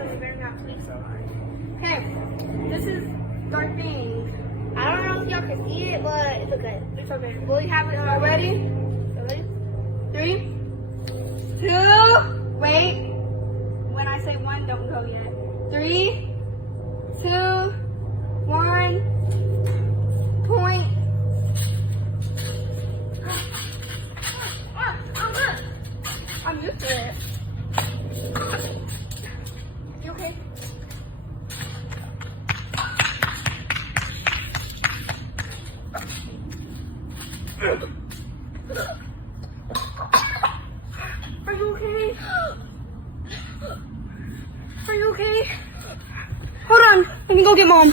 so we better not sleep so hard. Okay, this is dark beans. I don't know if y'all can see it, but it's okay. It's okay. We have it on. Ready? Ready? 3, 2, wait. When I say 1, don't go yet. 3, 2, 1, point. I'm good. I'm used to it. You okay? Are you okay? Are you okay? Hold on. Let me go get mom.